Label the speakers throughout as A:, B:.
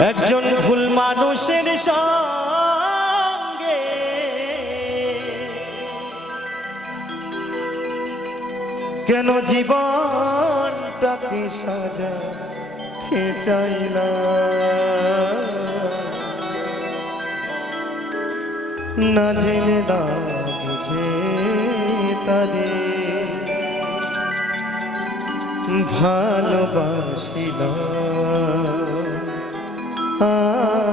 A: একজন ভুল মানুষের সঙ্গে। কেন জীবনটাকে সাজাতে চাইলা? না জেনে না বুঝে তারে। ভালোবাসিলাম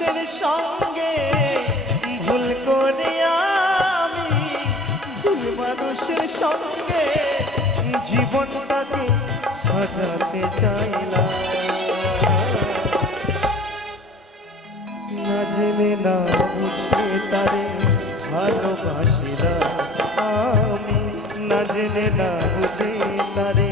A: মানুষের সঙ্গে ভুল করে আমি, ভুল মানুষের সঙ্গে জীবনটাকে সাজাতে চাইলাম। না জেনে না বুঝে তারে ভালোবাসিলাম আমি, না জেনে না বুঝে তারে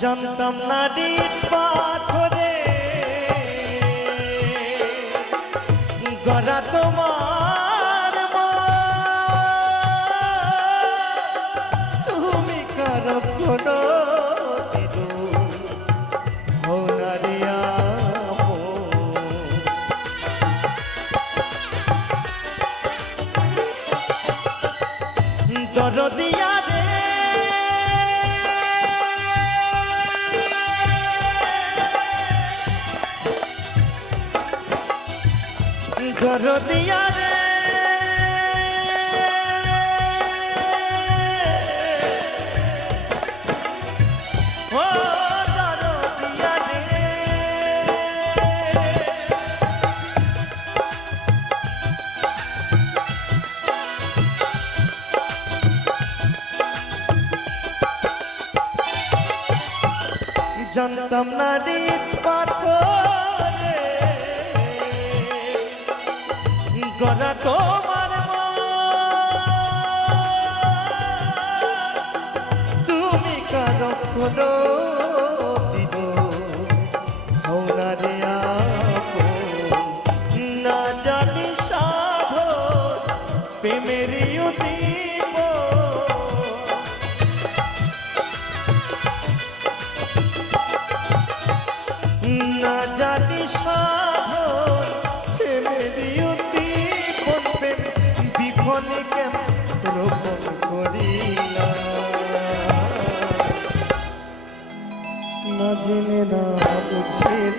A: জানতাম না পাথরে গড়া তোমার। তুমি কারও কোনো দরদিয়া রে। রে। জানতাম না রিত পাথরে। গড়া তোমার তুমি কারও কোনো দিন না জানি সাধ প্রেমের উদ্দীপ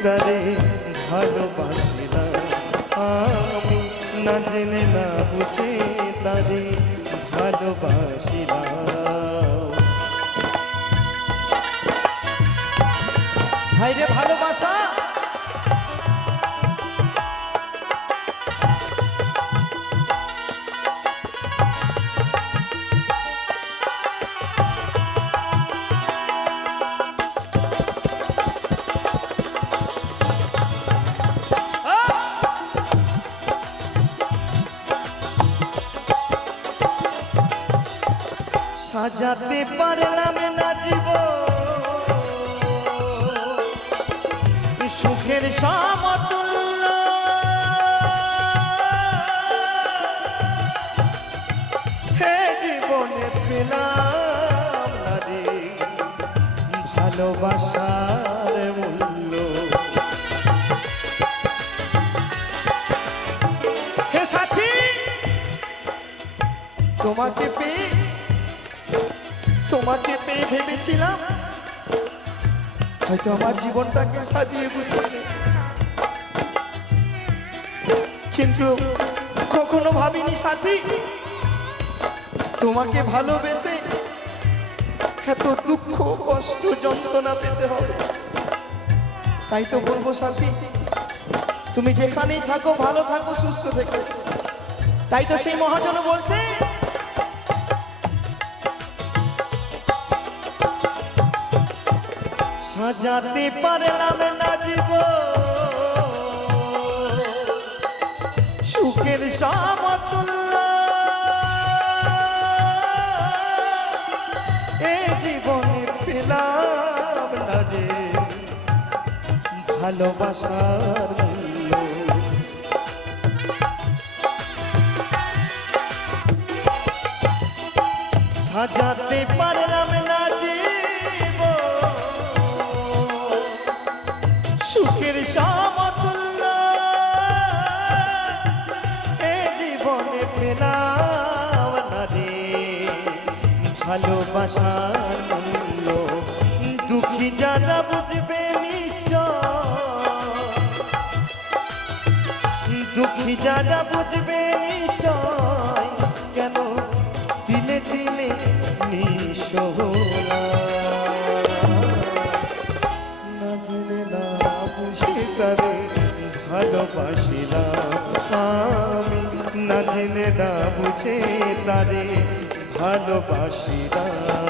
A: তারে ভালোবাসিলাম আমি না জেনে না বুঝে তারে ভালোবাসিলাম। ভাইরে ভালোবাসা! সাজাতে পারলাম না জীব সুখের সমতুল্য। হে জীবনে পেলাম না রে ভালোবাসার মূল্য। হে সাথী, তোমাকে পেয়ে তোমাকে পেয়ে ভেবেছিলাম। হয়তো আমার জীবনটাকে সাজিয়ে নেব। কিন্তু কখনো ভাবিনি সাথী, তোমাকে ভালোবেসে এত দুঃখ, কষ্ট, যন্ত্রণা পেতে হবে। তাই তো বলব সাথী, তুমি যেখানেই থাকো, ভালো থাকো, সুস্থ থেকো। তাই তো সেই মহাজন বলছে সাজাতে পারলাম না জীব সুখের সমতুল্য। এ জীবনে পেলাম না রে ভালোবাসার সাজাতে পারলাম ভালোবাসার মূল্য দুঃখী যারা বুঝবে দুঃখী যারা বুঝবে নিশ্চয় কেন দিলে দিলে নিশোলা না জেনে না বুঝে তারে ভালোবাসিলাম আমি না জেনে না বুঝে তারে ভালোবাসিলাম।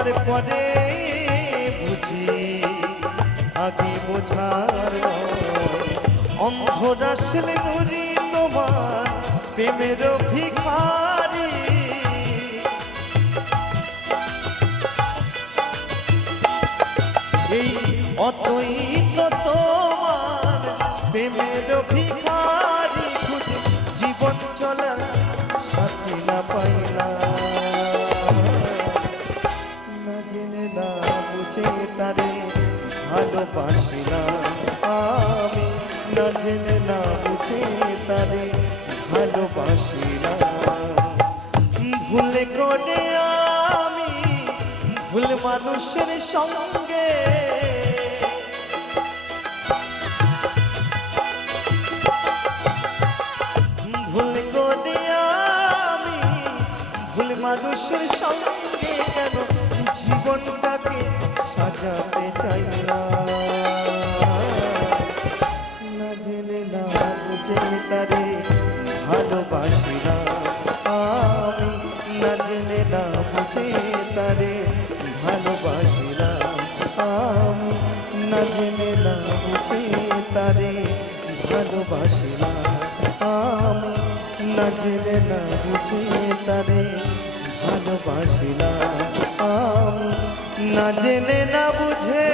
A: করিবার পরে বুঝি, আগে বোঝার অন্ধরা ছেলে নুরি তোমার প্রেমের ভিখারি এই অতই তো তোমার প্রেমের ভিখারি জীবন চলা সাথী না পাইলাম। ভালোবাসিলাম আমি না জেনে না বুঝে তারে করে আমি ভুল মানুষের সঙ্গে। ভুল করে আমি ভুল মানুষের সঙ্গে কেন জীবনটাকে সাজাতে বুঝে তারে ভালোবাসি না, আমি না জেনে না বুঝে তারে ভালোবাসি না, আমি না জেনে না না, আমি না জেনে না আমি জেনে না বুঝে